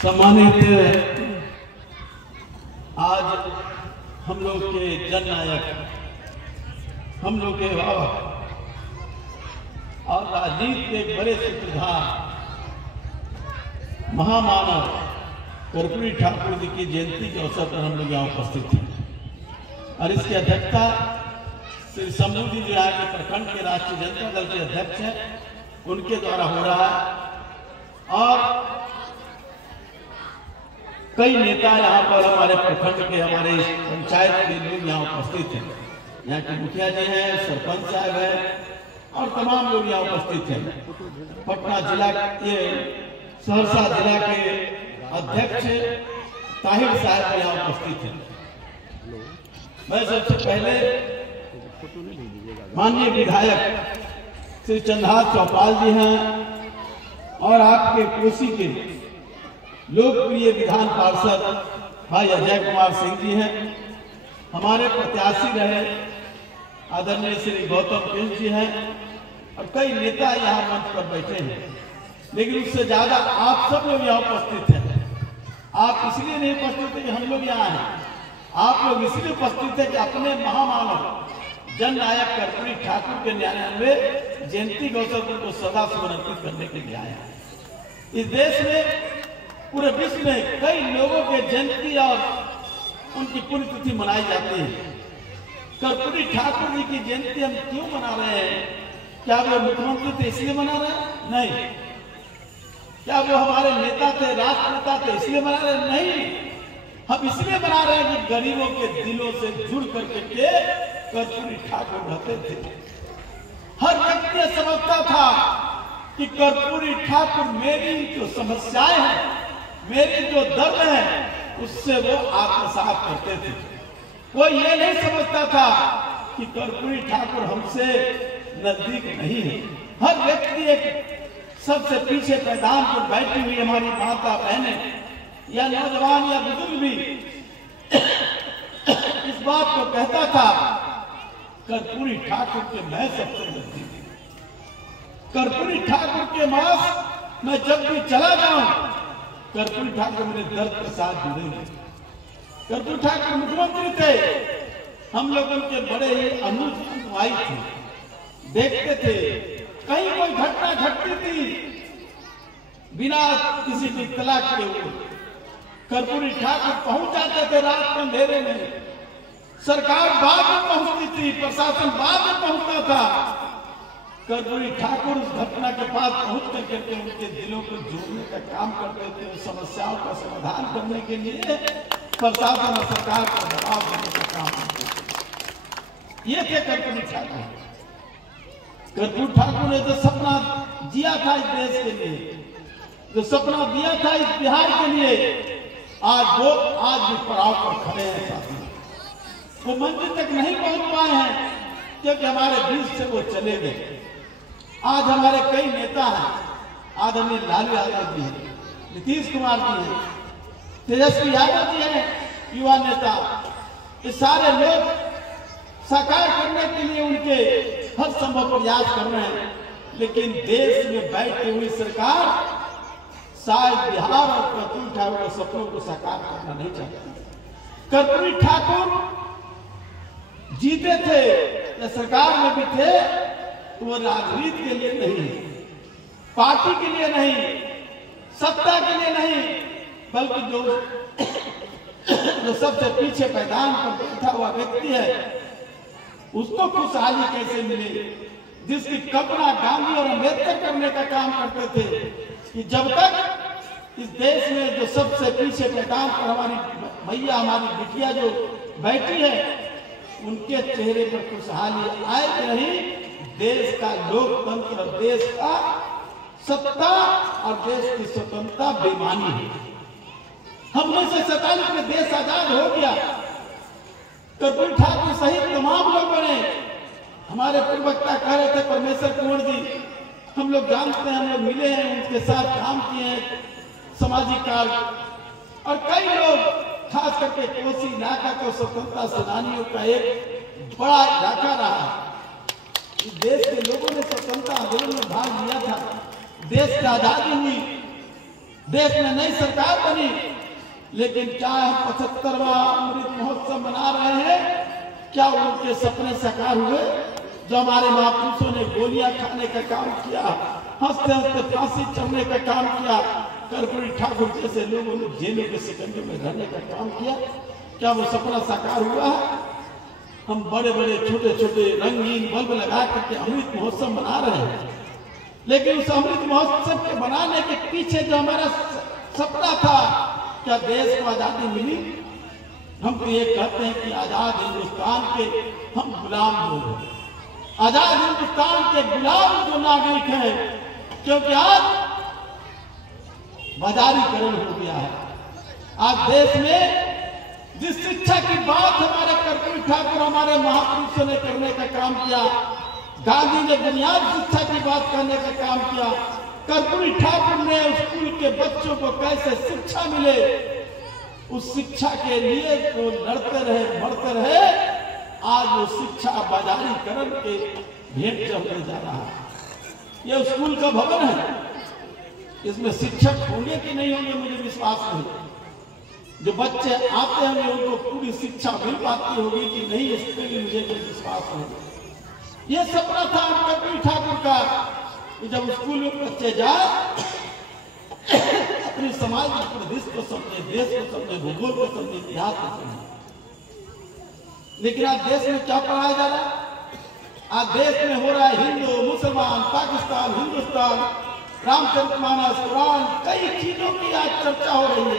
सम्मानित आज हम लोग के जननायक, हम लोग के बाबा और राजनीति के बड़े सूत्रधार महामानव कर्पूरी ठाकुर जी की जयंती के अवसर पर हम लोग यहाँ उपस्थित थे और इसकी अध्यक्षता श्री शंभू जी जो यहाँ के प्रखंड के राष्ट्रीय जनता दल के अध्यक्ष हैं उनके द्वारा हो रहा है। और कई नेता यहाँ पर हमारे प्रखंड के, हमारे पंचायत के लोग यहाँ उपस्थित हैं। यहाँ के मुखिया जी हैं, सरपंच साहब हैं और तमाम लोग यहाँ उपस्थित हैं। पटना जिला के, सहरसा जिला के अध्यक्ष ताहिर साहब यहाँ उपस्थित हैं। मैं सबसे पहले माननीय विधायक श्री चंद्रहार चौपाल जी हैं और आपके कोसी के लोकप्रिय विधान पार्षद भाई अजय कुमार सिंह जी हैं। हमारे प्रत्याशी रहे आदरणीय श्री गौतम कृष्ण जी हैं और कई नेता यहाँ मंच पर बैठे हैं। लेकिन उससे ज्यादा आप सब लोग यहाँ उपस्थित हैं। आप इसलिए नहीं उपस्थित थे कि हम लोग यहाँ हैं, आप लोग इसलिए उपस्थित थे कि अपने महामानव जननायक कर्पूरी ठाकुर के 99वें जयंती के अवसर को सदा समर्पित करने के लिए आए हैं। इस देश में, पूरे विश्व में कई लोगों के जयंती और उनकी पुण्यतिथि मनाई जाती है। कर्पूरी ठाकुर जी की जयंती हम क्यों मना रहे हैं? क्या वो मुख्यमंत्री थे इसलिए मना रहे हैं? नहीं। क्या वो हमारे नेता थे, राष्ट्र नेता थे इसलिए मना रहे हैं? नहीं। हम इसलिए मना रहे हैं कि गरीबों के दिलों से जुड़ करके कर्पूरी ठाकुर रहते थे। हर व्यक्ति समझता था कि कर्पूरी ठाकुर मेरी जो समस्याएं हैं, मेरी जो दर्द है, उससे वो आत्मसात करते थे। कोई ये नहीं समझता था कि कर्पूरी ठाकुर हमसे नजदीक नहीं है। हर व्यक्ति एक सबसे पीछे पैदान पर बैठी हुई हमारी माता बहनें या नौजवान या बुजुर्ग भी इस बात को कहता था कर्पूरी ठाकुर के मैं सबसे नजदीक हूं। कर्पूरी ठाकुर के पास मैं जब भी चला जाऊं, कर्पूरी ठाकुर मेरे दर्द के साथ जुड़ेंगे। कर्पूरी ठाकुर मुख्यमंत्री थे, हम लोग उनके बड़े ही अनुयायी थे, देखते थे। कहीं कोई घटना घटती थी बिना किसी की इत्तला किए हुए कर्पूरी ठाकुर पहुंच जाते थे रात के अंधेरे में। सरकार बाद में पहुंचती थी, प्रशासन बाद में पहुंचता था। कर्पूरी ठाकुर उस घटना के पास पहुंच करके उनके दिलों को जोड़ने का काम करते थे, समस्याओं का समाधान करने के लिए प्रशासन और सरकार को दबाव देने का काम करते थे। ये थे कर्पूरी ठाकुर। कर्पूरी ठाकुर ने जो सपना दिया था इस देश के लिए, जो सपना दिया था इस बिहार के लिए, आज भी पड़ाव पर खड़े हैं साथी। वो मंजिल तक नहीं पहुंच पाए हैं क्योंकि हमारे बीच से वो चले गए। आज हमारे कई नेता हैं, आदरणीय लालू यादव जी हैं, नीतीश कुमार जी हैं, तेजस्वी यादव जी हैं, युवा नेता। ये सारे लोग साकार करने के लिए उनके हर संभव प्रयास कर रहे हैं, लेकिन देश में बैठी हुई सरकार शायद बिहार और कर्पूरी ठाकुर के सपनों को साकार करना नहीं चाहती। कर्पूरी ठाकुर जीते थे या सरकार में भी थे तो वो राजनीति के लिए नहीं, पार्टी के लिए नहीं, सत्ता के लिए नहीं, बल्कि जो सबसे पीछे पैदान पर बैठा हुआ व्यक्ति है उसको खुशहाली कैसे मिले, जिसकी कल्पना गांधी और अम्बेडकर करने का काम करते थे कि जब तक इस देश में जो सबसे पीछे पैदान पर हमारी भैया, हमारी बिटिया जो बैठी है, उनके चेहरे पर खुशहाली आए नहीं, देश का लोकतंत्र, देश का सत्ता और देश की स्वतंत्रता बेमानी है। हम 1947 में देश आजाद हो गया। कर्पूरी ठाकुर सहित तमाम लोगों ने, हमारे प्रवक्ता कह रहे थे परमेश्वर कुंवर जी, हम लोग जानते हैं, हम लोग मिले हैं, उनके साथ काम किए हैं, सामाजिक कार्य, और कई लोग खास करके कोसी इलाका के स्वतंत्रता सेनानियों का एक बड़ा इलाका रहा। इस देश के लोगों ने स्वतंत्रता आंदोलन में भाग लिया था, देश की आजादी हुई, देश में नई सरकार बनी, लेकिन क्या हम 75वां अमृत महोत्सव मना रहे हैं? क्या उनके सपने साकार हुए? जो हमारे महापुरुषों ने गोलियां खाने का काम किया, हंसते हंसते फांसी चढ़ने का काम किया, कर्पूरी ठाकुर जैसे लोगों ने जेलों के सिकंजों में रहने का काम किया, क्या वो सपना साकार हुआ है? हम बड़े बड़े छोटे छोटे रंगीन बल्ब लगा करके अमृत महोत्सव मना रहे हैं, लेकिन उस अमृत महोत्सव के बनाने के पीछे जो हमारा सपना था, क्या देश को आजादी मिली? हम तो ये कहते हैं कि आजाद हिंदुस्तान के हम गुलाम लोग हैं, आजाद हिंदुस्तान के गुलाम जो नागरिक हैं, क्योंकि आज बाजारीकरण हो गया है। आज देश में जिस शिक्षा की बात हमारे कर्पूरी ठाकुर हमारे महापुरुषों ने करने का काम किया, गांधी ने बुनियाद शिक्षा की बात करने का काम किया, कर्पूरी ठाकुर ने स्कूल के बच्चों को कैसे शिक्षा मिले, उस शिक्षा के लिए तो लड़ते रहे, बढ़ते रहे। आज वो शिक्षा बाजारीकरण के भेंट चढ़ने जा रहा है। ये स्कूल का भवन है, इसमें शिक्षक होंगे कि नहीं होंगे मुझे विश्वास नहीं। जो बच्चे आते हैं उनको पूरी शिक्षा मिल पाती होगी कि नहीं, इस पर भी मुझे कोई विश्वास नहीं। ये सपना था कर्पूरी ठाकुर का कि जब स्कूल में बच्चे जाए अपने समाज के प्रदेश को समझे, देश को समझे, भूगोल को समझे, इतिहास को समझे। लेकिन आज देश में क्या पढ़ाया जा रहा है? आज देश में हो रहा है हिंदू, मुसलमान, पाकिस्तान, हिंदुस्तान, रामचरितमानस, कुरान, कई चीजों की आज चर्चा हो रही है।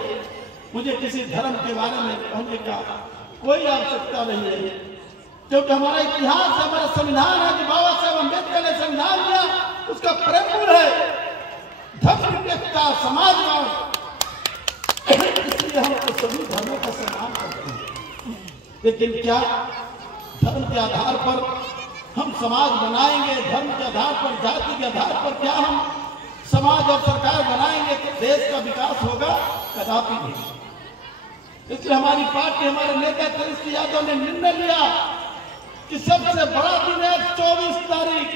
मुझे किसी धर्म के बारे में कहने का कोई आवश्यकता नहीं है, क्योंकि हमारा इतिहास, हमारा संविधान है जो बाबा साहब अम्बेडकर ने संविधान दिया, उसका प्रेमपूर्ण है धर्मनिरपेक्षता, समाजवाद। इसलिए हम तो सभी धर्मों का सम्मान करते हैं, लेकिन क्या धर्म के आधार पर हम समाज बनाएंगे? धर्म के आधार पर, जाति के आधार पर क्या हम समाज और सरकार बनाएंगे तो देश का विकास होगा? कदापि नहीं। इसलिए हमारी पार्टी, हमारे नेता तेजस्वी यादव ने निर्णय लिया कि सबसे बड़ा दिन है 24 तारीख,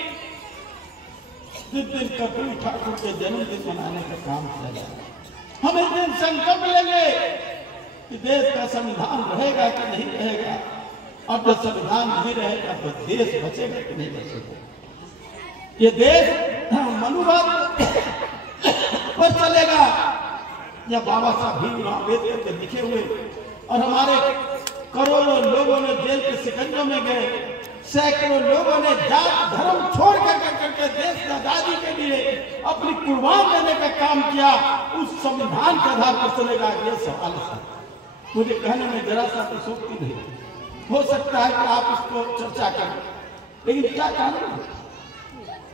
जिस दिन कर्पूरी ठाकुर के जन्मदिन मनाने का काम किया जाएगा। हम इस दिन संकल्प लेंगे कि देश का संविधान रहेगा कि नहीं रहेगा, और जब संविधान नहीं रहेगा तो देश बचेगा कि नहीं बचेगा। ये देश मनुवाद पर चलेगा या बाबा साहब भीमराव अम्बेडकर के लिखे हुए? और हमारे करोड़ों लोगों ने जेल के शिकंजों में गए, सैकड़ों लोगों ने जात धर्म छोड़ करके देश की आजादी के लिए अपनी कुर्बान देने का काम किया, उस संविधान के आधार पर चलेगा? ये सवाल है। मुझे कहने में जरा सा तो सोचती नहीं, हो सकता है कि आप इसको चर्चा करें, लेकिन क्या कानून?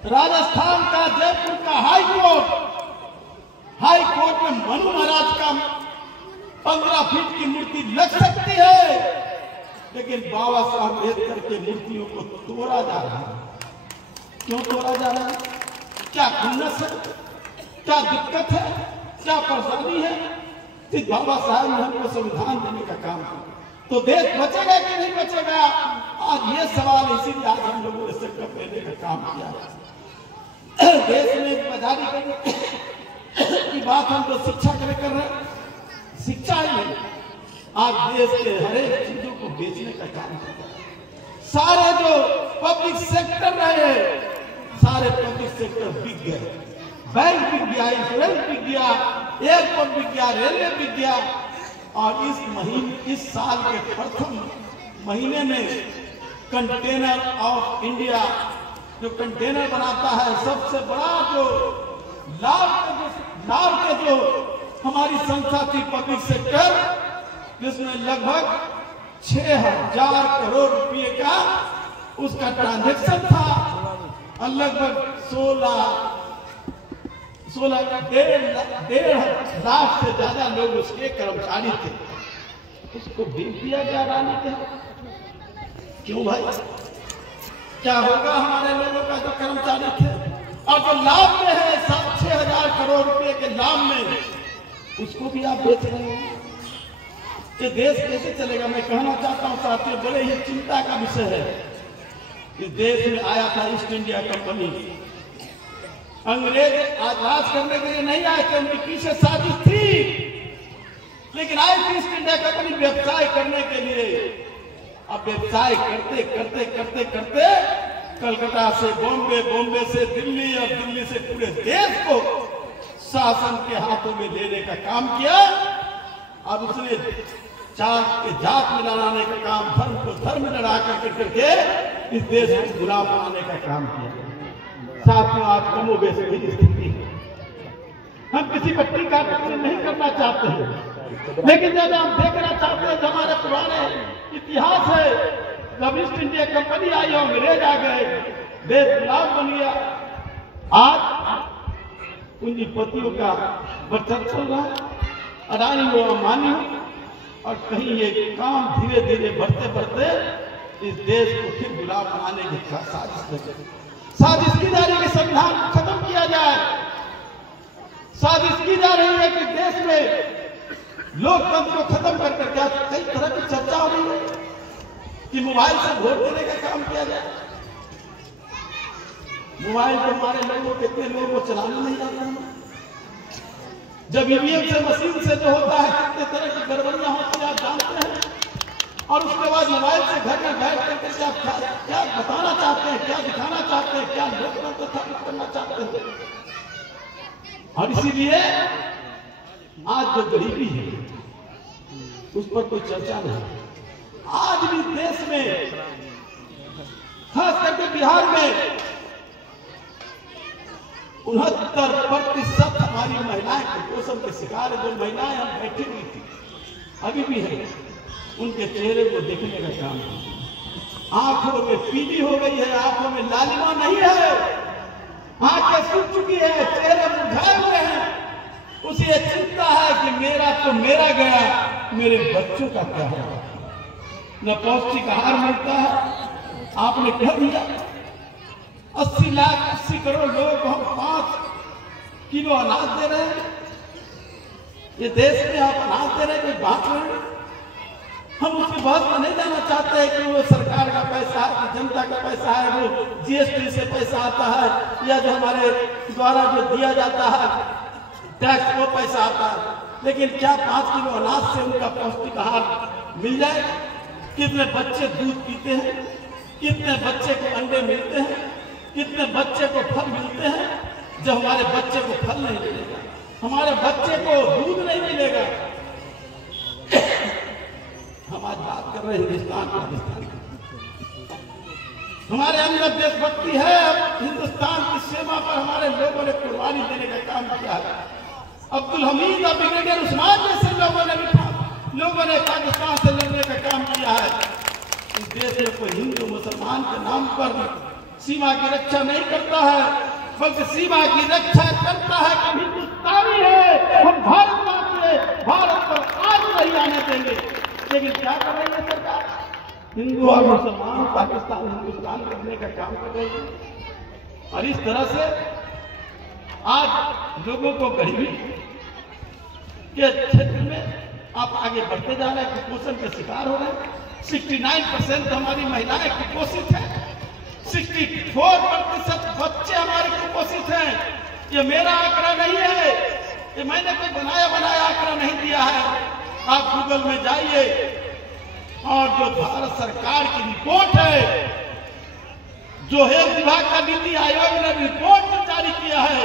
राजस्थान का, जयपुर का हाई कोर्ट में मनु महाराज का 15 फीट की मूर्ति लग सकती है, लेकिन बाबा साहब अम्बेडकर के मूर्तियों को तोड़ा जा रहा है। क्यों तोड़ा जा रहा है? क्या खुन्नस है? क्या दिक्कत है? क्या परेशानी है? कि बाबा साहब ने हमको संविधान देने का काम किया, तो देश बचेगा कि नहीं बचेगा? आज ये सवाल, इसीलिए आज हम लोगों ने संकल्प लेने का काम किया। देश में बाजारीकरण की बात हम तो शिक्षा के लिए कर रहे हैं, शिक्षा ही नहीं, आज देश के हर एक चीजों को बेचने का काम कर रहा है। सारे जो पब्लिक सेक्टर रहे, सारे पब्लिक सेक्टर बिक गए, बैंक बिक गया, इंश्योरेंस बिक गया, एयरपोर्ट बिक गया, रेलवे बिक गया। और इस साल के प्रथम महीने में कंटेनर ऑफ इंडिया जो कंटेनर बनाता है, सबसे बड़ा जो लाभ के जो हमारी संस्था थी पब्लिक सेक्टर, जिसमें लगभग 6000 करोड़ रुपए का उसका ट्रांजैक्शन था, और लगभग 1.5 लाख से ज्यादा लोग उसके कर्मचारी थे। उसको बेच दिया गया रानी के। क्यों भाई? क्या होगा हमारे लोगों का जो कर्मचारी थे? और जो लाभ में है 6000 करोड़ रुपए के लाभ में, उसको भी आप बेच रहे हो। ये देश कैसे चलेगा? मैं कहना चाहता हूं साथियों, बड़े ही चिंता का विषय है। इस देश में आया था ईस्ट इंडिया कंपनी, अंग्रेज आज राज करने के लिए नहीं आए थे, उनके पीछे साजिश थी, लेकिन आए थी ईस्ट इंडिया कंपनी व्यवसाय करने के लिए। अब व्यवसाय करते करते करते करते कलकत्ता से बॉम्बे, बॉम्बे से दिल्ली और दिल्ली से पूरे देश को शासन के हाथों में लेने का काम किया। अब उसने जात के जात में लड़ाने का काम, धर्म को धर्म में लड़ा करके इस देश को गुलाम बनाने का काम किया। साथ में आज कमोबेश की स्थिति है। हम किसी पर टीका नहीं करना चाहते हैं, लेकिन जब हम देखना चाहते हैं हमारे पुराने इतिहास है, जब ईस्ट इंडिया कंपनी आई, अंग्रेज आ गए, देश गुलाम बन गया। आज पूंजीपतियों का वर्चस्व चल रहा है, अडानी हो अंबानी हो, और कहीं ये काम धीरे धीरे बढ़ते बढ़ते इस देश को फिर गुलाम बनाने की साजिश की जा रही है कि संविधान को खत्म किया जाए। साजिश की जा रही है कि देश में लोकतंत्र को खत्म कर करके कई तरह की चर्चा हो रही है कि मोबाइल से वोट देने का काम किया जाए। मोबाइल को हमारे लोगों, कितने लोगों को चलाना नहीं आता है। जब ईवीएम से, मशीन से जो होता है, कितने तरह की गड़बड़ियां होती है आप जानते हैं। और उसके बाद मोबाइल से घर में बैठ करके आप क्या बताना चाहते हैं, क्या दिखाना चाहते हैं, क्या लोकतंत्र स्थापित करना चाहते हैं। और इसीलिए आज जो गरीबी है उस पर कोई चर्चा नहीं। आज भी देश में, खास करके बिहार में 69% हमारी महिलाएं कुपोषण के शिकार है। जो महिलाएं हम बैठी हुई थी, अभी भी है, उनके चेहरे को देखने का काम है। आंखों में पीली हो गई है, आंखों में लालिमा नहीं है, आंखें सूख चुकी है, चेहरे मुरझाए हुए हैं। उसे ये चिंता है कि मेरा तो मेरा गया, मेरे बच्चों का क्या होगा। न पौष्टिक आहार मिलता है। आपने कह दिया 80 करोड़ लोगों को हम 5 किलो अनाज दे रहे हैं। ये देश में आप अनाज दे रहे हैं, कोई बात नहीं। हम उसकी बात में नहीं जाना चाहते हैं कि वो सरकार का पैसा है, जनता का पैसा है, वो जीएसटी से पैसा आता है, या जो हमारे द्वारा जो दिया जाता है टैक्स, वो पैसा आता है। लेकिन क्या 5 किलो अनाज से उनका पौष्टिक आहार मिल जाए? कितने बच्चे दूध पीते हैं, कितने बच्चे को अंडे मिलते हैं, कितने बच्चे को फल मिलते हैं। जब हमारे बच्चे को फल नहीं मिलेगा, हमारे बच्चे को दूध नहीं मिलेगा। हम आज बात कर रहे हैं हिंदुस्तान, पाकिस्तान। हमारे अंदर देशभक्ति है। अब हिंदुस्तान की सीमा पर हमारे लोगों ने कुर्बानी देने का काम किया है। अब्दुल हमीद और ब्रिगेडियर उस्मान जैसे लोगों ने पाकिस्तान से लड़ने का काम किया है। इस देश में कोई हिंदू मुसलमान के नाम पर सीमा की रक्षा नहीं करता है, बल्कि सीमा की रक्षा करता है कि हिंदुस्तानी है, हम भारतवासी है, भारत पर आज नहीं आने देंगे। लेकिन क्या कर रही है सरकार? हिंदू और मुसलमान पाकिस्तान हिंदुस्तान करने का काम कर रही है। और इस तरह से आज लोगों को गरीबी के क्षेत्र में आप आगे बढ़ते जा रहे हैं, कुपोषण के शिकार हो रहे हैं। 69% हमारी महिलाएं कुपोषित हैं, 64% बच्चे हमारे कुपोषित हैं। ये मेरा आंकड़ा नहीं है, ये मैंने कोई बनाया आंकड़ा नहीं दिया है। आप गूगल में जाइए और जो भारत सरकार की रिपोर्ट है, जो हेल्थ विभाग का नीति आयोग ने रिपोर्ट जारी किया है,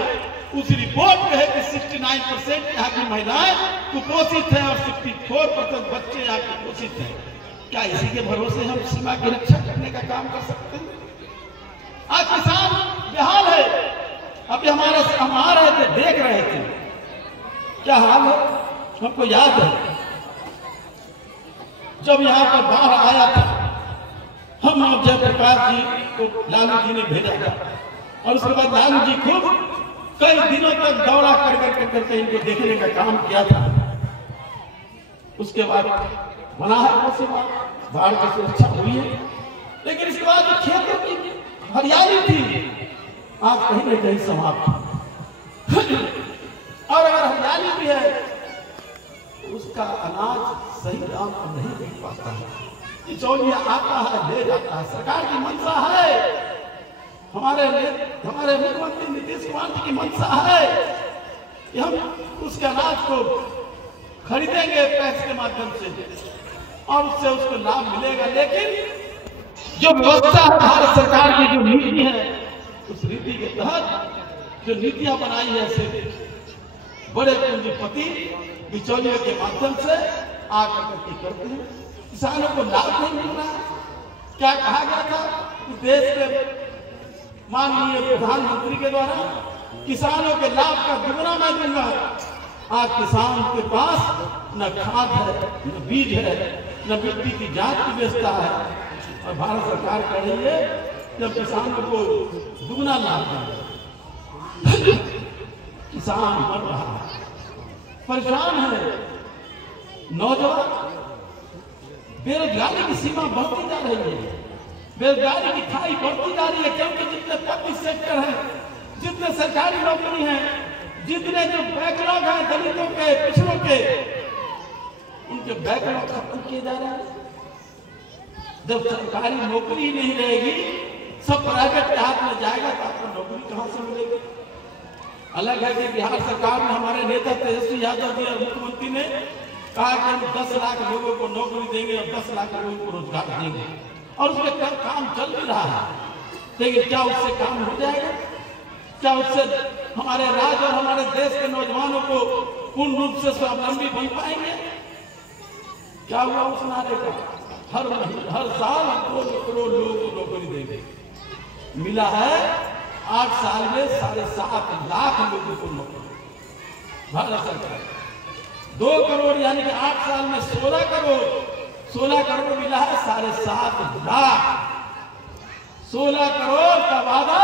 उस रिपोर्ट में है कि 69% यहाँ की महिलाएं कुपोषित हैं और 64% बच्चे यहाँ कुपोषित हैं। क्या इसी के भरोसे हम सीमा की रक्षा करने का काम कर सकते हैं? आज किसान बेहाल है। अभी हम आ रहे थे, देख रहे थे क्या हाल है। हमको याद है जब यहाँ पर बाढ़ आया था, हम जयप्रकाश जी को लालू जी ने भेजा था, और उसके बाद लालू जी खूब कई दिनों तक दौरा कर इनको देखने का काम किया था। उसके बाद बना है बाढ़ की सुरक्षा हुई है, लेकिन इसके बाद खेतों की हरियाली थी आज कहीं न कहीं समाप्त। और अगर हरियाली भी है, उसका अनाज सही दाम पर नहीं मिल पाता है। बिचौलिया आता है, ले जाता है। सरकार की मंशा है हमारे मुख्यमंत्री नीतीश कुमार जी की मंशा है कि हम उसके अनाज को खरीदेंगे पैसे के माध्यम से और उससे उसको लाभ मिलेगा। लेकिन जो व्यवस्था है भारत सरकार की, जो नीति है, उस नीति के तहत जो नीतियां बनाई है सिर्फ बड़े पूंजीपति बिचौलियों के माध्यम से आकर के करते हैं, किसानों को लाभ नहीं मिल रहा है। क्या कहा गया था कि देश के माननीय प्रधानमंत्री के द्वारा किसानों के लाभ का दुगना मैं दूंगा। आज किसान के पास न खाद है, न बीज है, न मिट्टी की जांच की व्यवस्था है और भारत सरकार कह रही है जब किसानों को दुगना लाभ दें। किसान मर रहा है, परेशान है, नौजवान बेरोजगारी की सीमा बढ़ती जा रही है, बेरोजगारी की खाई बढ़ती जा रही है, क्योंकि जितने पब्लिक सेक्टर है, जितने सरकारी नौकरी है, जितने जो बैकलॉग है दलितों के, पिछड़ों के, उनके बैकलॉग खत्म किए जा रहे हैं। जब सरकारी नौकरी नहीं रहेगी, सब प्राइवेट के हाथ में जाएगा तो आपको नौकरी कहां से मिलेगी। अलग है कि बिहार सरकार में हमारे नेता तेजस्वी यादव जी और मुख्यमंत्री ने कहा कि हम 10 लाख लोगों को नौकरी देंगे और 10 लाख लोगों को रोजगार देंगे और उसके काम चल भी रहा है। लेकिन क्या उससे काम हो जाएगा? क्या उससे हमारे राज्य और हमारे देश के नौजवानों को पूर्ण रूप से स्वावलंबी बन पाएंगे? क्या हुआ उस नारे का? हर साल 2 करोड़ लोगों को नौकरी देंगे, मिला है 8 साल में 7.5 लाख लोगों को नौकरी। भारत सरकार 2 करोड़ यानी कि 8 साल में 16 करोड़ मिला है, 7.5 लाख। 16 करोड़ का वादा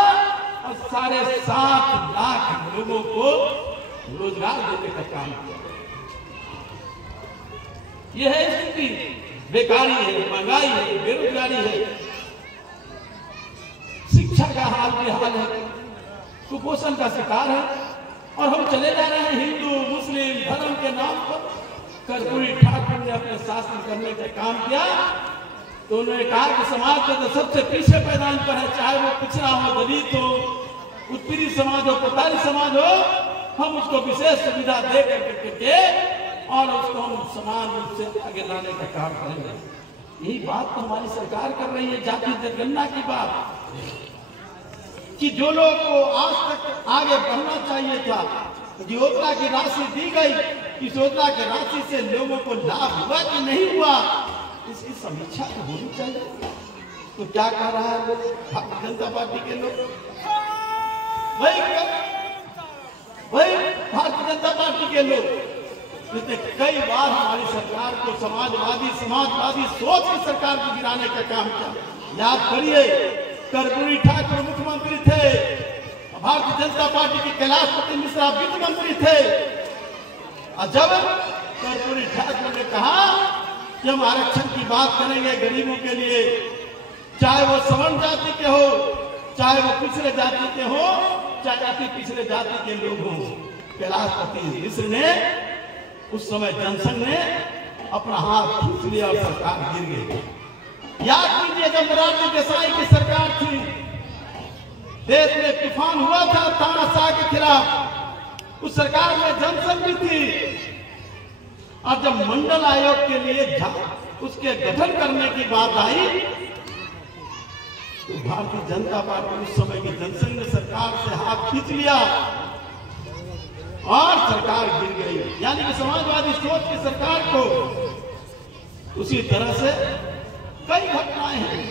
और 7.5 लाख लोगों को रोजगार देने का काम किया। यह है स्थिति। बेकारी है, महंगाई है, बेरोजगारी है, शिक्षा का हाल बेहाल है, कुपोषण का शिकार है और हम चले जा रहे हैं हिंदू मुस्लिम धर्म के नाम पर। कर्पूरी ठाकुर ने अपने शासन करने का काम किया तो उन्होंने कहा कि समाज के जो सबसे पीछे पैदान पर है, चाहे वो पिछड़ा हो, दलित हो, उत्पीड़ित समाज हो, प्रताड़ित समाज हो, हम उसको विशेष सुविधा दे करके और उसको हम समान रूप से आगे लाने का काम करेंगे। यही बात तो हमारी सरकार कर रही है, जाति जनगणना की बात, कि जो लोग को आज तक आगे बढ़ना चाहिए था, योजना की राशि दी गई, इस योजना की राशि से लोगों को लाभ हुआ कि नहीं हुआ, इसकी समीक्षा तो होनी चाहिए। तो क्या कह रहा है भारतीय जनता पार्टी के लोग? वही भारतीय जनता पार्टी के लोग जिसने कई बार हमारी सरकार को समाजवादी सोच की सरकार को गिराने का काम किया। याद करिए, कर्पूरी ठाकुर मुख्यमंत्री थे, भारतीय जनता पार्टी के कैलाशपति मिश्रा वित्त मंत्री थे और जब कर्पूरी ठाकुर ने कहा कि हम आरक्षण की बात करेंगे गरीबों के लिए, चाहे वो सवर्ण जाति के हो, चाहे वो पिछड़े जाति के हो, चाहे अति पिछड़े जाति के लोग हो, कैलाशपति मिश्र ने उस समय जनसंघ ने अपना हाथ खींच लिया और सरकार गिर गई। याद कीजिए, जब मोरारजी देसाई की सरकार थी, देश में तूफान हुआ था तानाशाह के खिलाफ, उस सरकार में जनसंघ भी थी और जब मंडल आयोग के लिए उसके गठन करने की बात आई तो भारतीय जनता पार्टी उस समय की जनसंघ ने सरकार से हाथ खींच लिया और सरकार गिर गई। यानी कि समाजवादी सोच की सरकार को उसी तरह से कई घटनाएं हैं।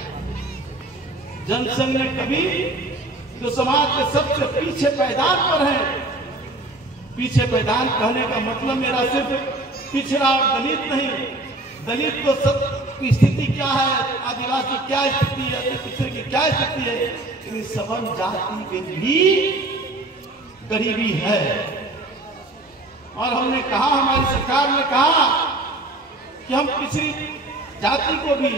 जनसंघ ने कभी जो समाज के सबसे पीछे पैदान पर है, पीछे पैदान कहने का मतलब मेरा सिर्फ पिछड़ा और दलित नहीं, दलित तो सब की स्थिति क्या है, आदिवासी क्या स्थिति है, पिछड़े की क्या स्थिति है, लेकिन सवर्ण जाति के भी गरीबी है। और हमने कहा, हमारी सरकार ने कहा कि हम पिछड़ी जाति को भी,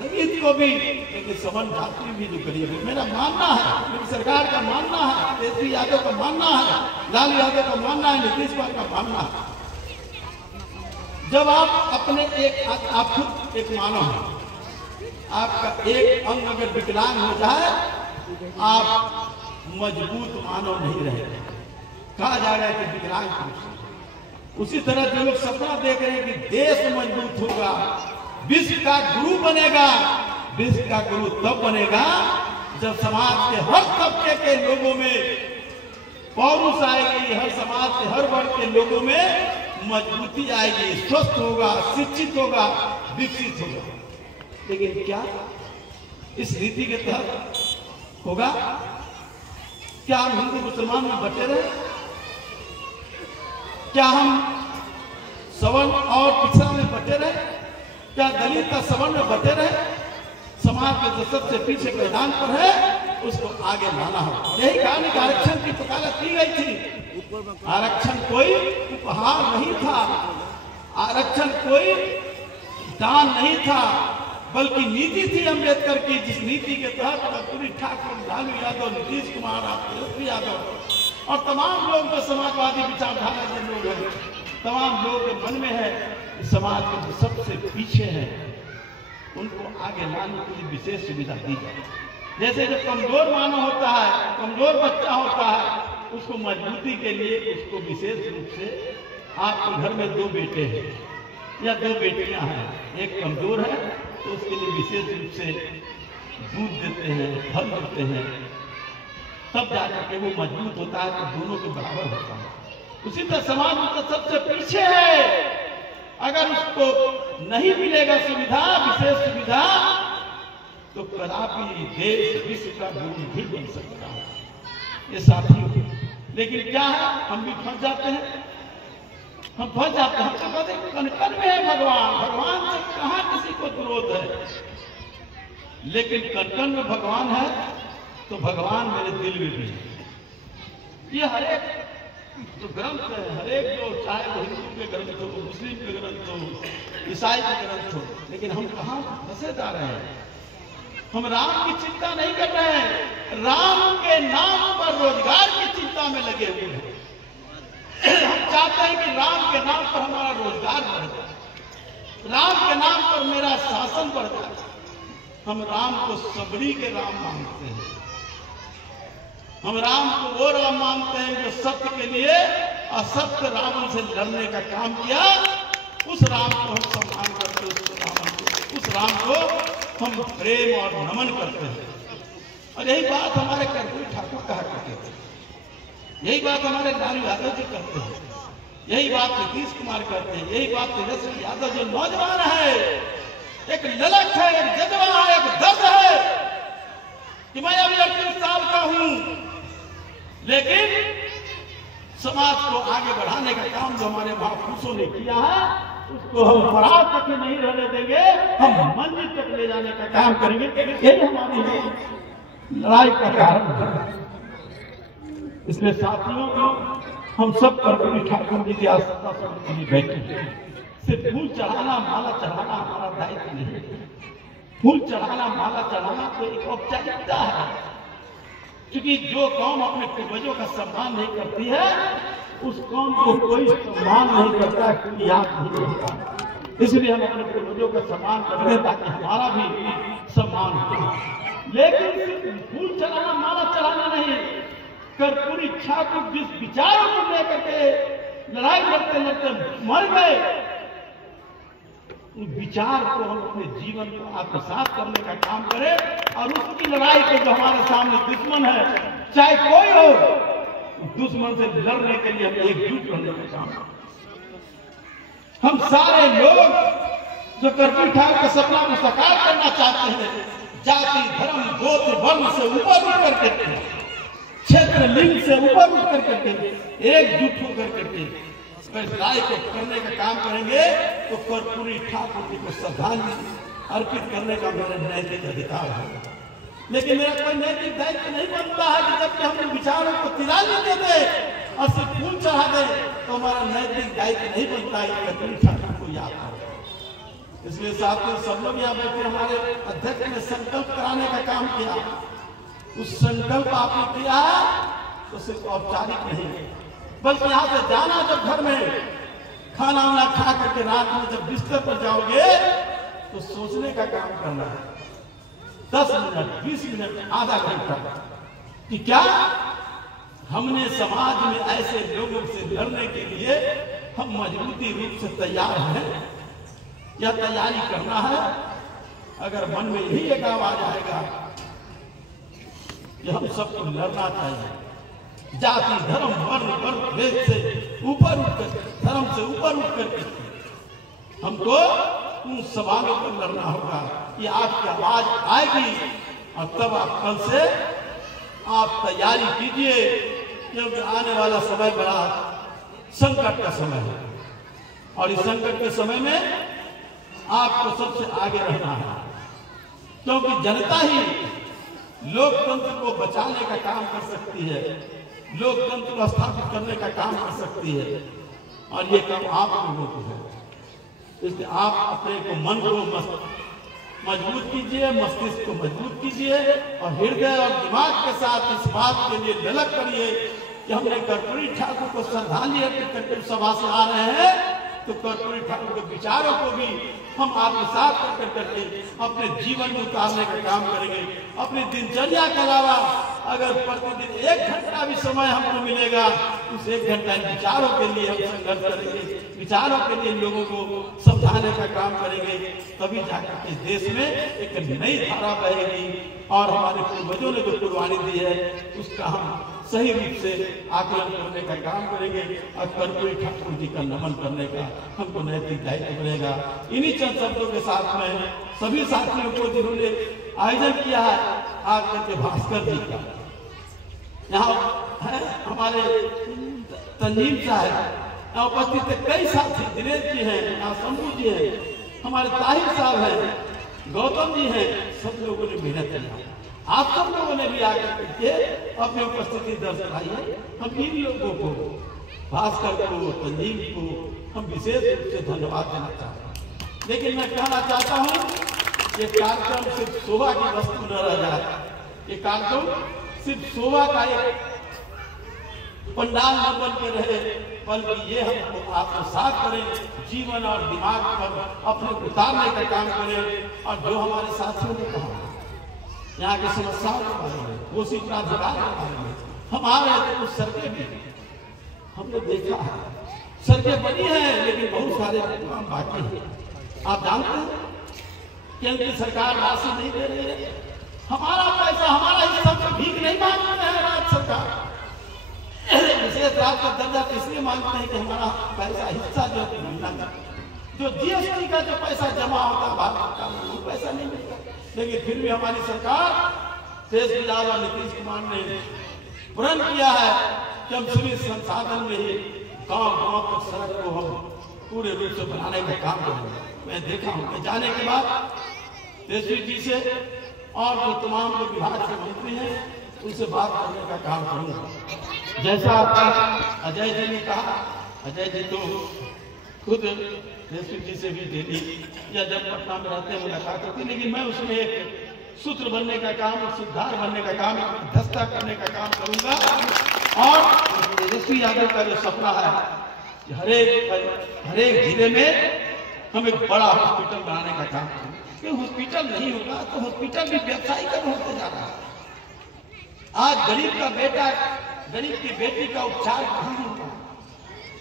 दलित को भी, लेकिन सवर्ण जाति भी जो गरीब है, मेरा मानना है, मेरी सरकार का मानना है, तेजस्वी यादव का मानना है, लालू यादव का मानना है, नीतीश कुमार का मानना है। जब आप अपने आप खुद एक मानव हैं, आपका एक अंग अगर विकलांग हो जाए आप मजबूत मानव नहीं रहे, कहा जा रहा है कि विकलांग पुरुष। उसी तरह जो लोग सपना देख रहे हैं कि देश मजबूत होगा, विश्व का गुरु बनेगा, विश्व का गुरु तब बनेगा जब समाज के हर तबके के लोगों में पौरुष आएगी, हर समाज के हर वर्ग के लोगों में मजबूती आएगी, स्वस्थ होगा, शिक्षित होगा, विकसित होगा। लेकिन क्या इस नीति के तहत होगा? क्या हम हिंदू मुसलमान में बटे रहे? क्या हम सवर्ण और पिछड़ा में बटे रहे? क्या दलित का सवर्ण में बटे रहे? समाज के जो सबसे पीछे मैदान पर है उसको आगे लाना हो। यही कारण कि आरक्षण की वकालत की गई थी। आरक्षण कोई उपहार नहीं था, आरक्षण कोई दान नहीं था, बल्कि नीति थी अम्बेडकर की, जिस नीति के तहत कर्पूरी ठाकुर, लालू यादव, नीतीश कुमार, तेजस्वी यादव और तमाम लोग जो समाजवादी विचारधारा के लोग हैं, तमाम लोग के मन में है कि समाज के जो सबसे पीछे हैं उनको आगे लाने के लिए विशेष सुविधा दी जाए। जैसे जब कमजोर मानव होता है, कमजोर बच्चा होता है, उसको मजबूती के लिए उसको विशेष रूप से, आपके घर में 2 बेटे हैं या 2 बेटियां हैं, एक कमजोर है तो उसके लिए विशेष रूप से दूध देते हैं, फल देते हैं, तब जाकर के वो मजबूत होता है, तो दोनों के बराबर होता है। उसी तरह समाज में तो सबसे पीछे है, अगर उसको नहीं मिलेगा सुविधा, विशेष सुविधा, तो कदापि देश विश्व का गुरु नहीं बन सकता है। ये साथियों, लेकिन क्या है, हम भी फंस जाते हैं, हम फंस जाते हैं। हम तो कहते हैं कण-कण में है भगवान, भगवान से कहाँ किसी को विरोध है, लेकिन कण-कण में भगवान है तो भगवान मेरे दिल में भी है। ये हर एक जो ग्रंथ है, हर एक जो, चाहे वो हिंदू के ग्रंथ हो, मुस्लिम के ग्रंथ हो, ईसाई के ग्रंथ हो, लेकिन हम कहाँ फंसे जा रहे हैं? हम राम की चिंता नहीं कर रहे हैं, राम के नाम पर रोजगार की चिंता में लगे हुए हैं। हम चाहते हैं कि राम के नाम पर हमारा रोजगार बढ़ जाए, राम के नाम पर मेरा शासन बढ़ जाए। हम राम को सबरी के राम मानते हैं, हम राम को वो राम मानते हैं जो सत्य के लिए असत्य रावण से लड़ने का काम किया। उस राम को हम सम्मान करते हैं, उस राम को हम प्रेम और नमन करते हैं। और यही बात हमारे कर्पूरी ठाकुर कहा करते थे, यही बात हमारे लालू यादव जी करते हैं, यही बात नीतीश कुमार करते हैं, यही बात तेजस्वी यादव जो नौजवान है, एक ललक है, एक जज्बा है, एक दर्द है कि मैं अभी 38 साल का हूं, लेकिन समाज को आगे बढ़ाने का काम जो हमारे महापुरुषों ने किया है उसको हम पराग तक नहीं रहने देंगे, हम मंजिल तक ले जाने का काम करेंगे। यही हमारी लड़ाई का कारण है। इसलिए साथियों, हम सब कर्पूरी ठाकुर जी की आस्था के लिए बैठे हैं। सिर्फ फूल चढ़ाना, माला चढ़ाना हमारा दायित्व नहीं है। फूल चढ़ाना, माला चढ़ाना तो एक औपचारिकता है, क्योंकि जो कौम अपने पूर्वजों का सम्मान नहीं करती है उस कौम को कोई सम्मान नहीं करता, कोई याद नहीं करता। इसलिए हम अपने पूर्वजों का सम्मान करें ताकि हमारा भी सम्मान हो। लेकिन सिर्फ फूल चढ़ाना, माला चढ़ाना नहीं, कर्पूरी ठाकुर जिस विचारों को लेकर के लड़ाई लड़ते लड़ते मर गए, उस विचार को हम अपने जीवन को आत्मसात करने का काम करें। और उसकी लड़ाई को जो हमारे सामने दुश्मन है, चाहे कोई हो, दुश्मन से लड़ने के लिए हम एकजुट रहने का काम करें। हम सारे लोग जो कर्पूरी ठाकुर का सपना को साकार करना चाहते हैं, जाति, धर्म, गोत्र, वर्ण से ऊपर उठ करके, क्षेत्र, लिंग से ऊपर उठ करके एकजुट होकर करके लड़ाई को करने का काम करेंगे, तो कर्पूरी ठाकुर जी को श्रद्धांजलि अर्पित करने का मेरा नैतिक अधिकार है। लेकिन मेरा कोई नैतिक दायित्व नहीं बनता है कि जबकि हम विचारों को तिराने दे दे और सिर्फ फूल चढ़ा दे, तो हमारा नैतिक दायित्व नहीं बनता है कि कर्पूरी ठाकुर को याद करें। इसलिए साथियों, सब लोग यहाँ बैठे, हमारे अध्यक्ष ने संकल्प कराने का काम किया। उस संकल्प आपने किया तो सिर्फ औपचारिक नहीं, बल्कि यहाँ से जाना, जब घर में खाना वाना खा करके रात में जब बिस्तर पर जाओगे तो सोचने का काम करना है। 10 मिनट 20 मिनट आधा घंटा कि क्या हमने समाज में ऐसे लोगों से लड़ने के लिए हम मजबूती रूप से तैयार हैं या तैयारी करना है। अगर मन में यही एक आवाज आएगा कि हम सबको लड़ना चाहिए, जाति धर्म वर्ण वर्ग भेद से ऊपर उठकर, धर्म से ऊपर उठकर हमको उन सवालों पर लड़ना होगा कि आपकी आवाज आएगी और तब आप कल से आप तैयारी कीजिए, क्योंकि आने वाला समय बड़ा संकट का समय है और इस संकट के समय में आपको सबसे आगे रहना है, क्योंकि जनता ही लोकतंत्र को बचाने का काम कर सकती है, लोकतंत्र को स्थापित करने का काम कर सकती है और ये काम आप लोगों को है। इसलिए आप अपने को मन को मजबूत कीजिए, मस्तिष्क को मजबूत कीजिए और हृदय और दिमाग के साथ इस बात के लिए ललक करिए कि हमने कर्पूरी ठाकुर को श्रद्धांजलि अर्पित करके सभा से आ रहे हैं, तो कर्पूरी ठाकुर के विचारों को भी हम आत्मसात करके अपने जीवन में उतारने का काम करेंगे। अपनी दिनचर्या के अलावा अगर प्रतिदिन 1 घंटा भी समय हमको मिलेगा, उस 1 घंटा विचारों के लिए हम संघर्ष करेंगे, विचारों के लिए लोगों को समझाने का काम करेंगे, तभी जाकर के देश में एक नई धारा बहेगी और हमारे पूर्वजों ने जो कुर्बानी दी है उसका हम सही रूप से आकलन करने का काम करेंगे और कर्पूरी ठाकुर जी का नमन करने का हमको नैतिक दायित्व बनेगा। इन्हीं चंद शब्दों के साथ में सभी साथियों को जिन्होंने आयोजन किया है आकर के भास्कर जी का, यहाँ है हमारे तंजीम साहब, यहाँ उपस्थित है कई साथी, दिनेश जी हैं, यहाँ शंभू जी हैं, हमारे ताहिर साहब हैं, गौतम जी हैं, सब लोगों ने मेहनत की। आप सब लोगों ने भी आकर के अपनी उपस्थिति दर्ज कराई है। हम इन लोगों को, भास्कर को, तंजीम को हम विशेष रूप से धन्यवाद देना चाहते हैं। लेकिन मैं कहना चाहता हूँ ये कार्यक्रम सिर्फ शोभा की वस्तु न रह जाए, ये कार्यक्रम सिर्फ शोभा का एक पंडाल न बन के रहे, बल्कि ये हमको आत्मसात करें, जीवन और दिमाग पर अपने उतारने का काम करें। और जो हमारे साथियों ने कहा यहाँ की समस्याओं के बारे में, कोसी प्राधिकार के बारे में, हम आ रहे थे, कुछ सड़कें भी हमने देखा है, सड़कें बनी हैं लेकिन बहुत सारे काम बाकी है। आप जानते हैं केंद्र की सरकार राशि नहीं दे रही है, हमारा पैसा, हमारा हिस्सा तो भीख नहीं मांग रहे हैं राज्य सरकार, विशेष राज्य का दर्जा इसलिए मांगते हैं कि हमारा पैसा हिस्सा जो मिलना, जो जीएसटी का जो पैसा जमा होता है भारत का, वो पैसा नहीं मिलता। लेकिन फिर भी हमारी सरकार, तेजस्वी यादव नीतीश कुमार ने प्रण किया है कि हम सीमित संसाधन में ही गांव-गांव तक सड़क को हम पूरे रूप से बनाने का काम करेंगे। मैं देखा हूँ, मैं जाने के बाद तेजस्वी जी से और जो तमाम जो विभाग के मंत्री हैं उनसे बात करने का काम करूँगा। जैसा अजय जी ने कहा, अजय जी तो खुद तेजस्वी जी से भी डेली या जब पटना में रहते हैं मुलाकात होती, लेकिन मैं उसमें एक सूत्र बनने का काम, सुधार बनने का काम, दस्ता करने का काम करूंगा। और तेजस्वी यादव का जो सपना है कि हर एक जिले में हम एक बड़ा हॉस्पिटल बनाने का काम करेंगे। क्योंकि हॉस्पिटल नहीं होगा तो हॉस्पिटल भी व्यवसायीकरण होते जा रहा है। आज गरीब का बेटा, गरीब की बेटी का उपचार कहाँ होगा,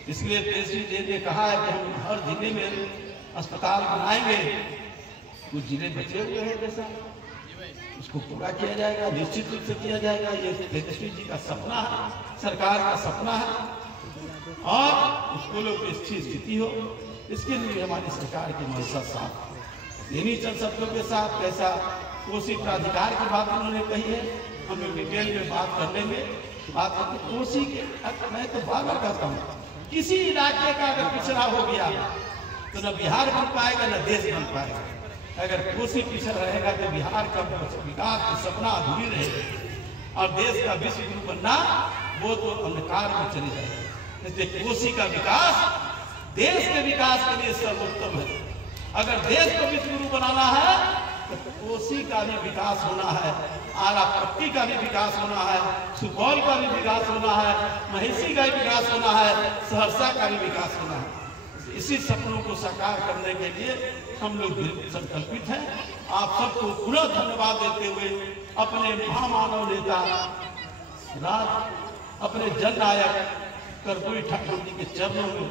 इसलिए तेजस्वी जी ने कहा है कि हम हर जिले में अस्पताल बनाएंगे। कुछ जिले बचे हुए हैं जैसा, उसको पूरा किया जाएगा, निश्चित रूप से किया जाएगा। ये तेजस्वी जी का सपना है, सरकार का सपना है और स्कूलों की अच्छी स्थिति हो, इसके लिए हमारी सरकार की मंशा साफ है। इन्हीं चंद शब्दों के साथ कैसा कोसी प्राधिकार की बात उन्होंने कही है, हम डिटेल में बात कर लेंगे। बात करते कोसी के, मैं तो बार बार कहता हूँ, किसी इलाके का अगर पिछड़ा हो गया तो न बिहार बन पाएगा न देश बन पाएगा। अगर कोसी पिछड़ रहेगा तो बिहार का विकास का सपना अधूरी रहेगा और देश का विश्व गुरु बनना वो तो अंधकार में चली जाएगी। इसलिए कोसी का विकास देश के विकास के लिए सर्वोत्तम है। अगर देश को विश्व गुरु बनाना है तो कोसी का भी विकास होना है, आरापट्टी का भी विकास होना है, सुपौल का भी विकास होना है, महिषी का भी विकास होना है, सहरसा का भी विकास होना है। इसी सपनों को साकार करने के लिए हम लोग संकल्पित हैं। आप सबको पुनः धन्यवाद देते हुए अपने महामानव नेता अपने जननायक कर्पूरी ठाकुर जी के चरणों में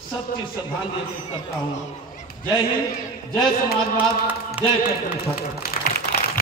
सच्ची श्रद्धांजलि अर्पित करता हूँ। जय हिंद, जय समाजवाद, जय कर्पूरी ठाकुर।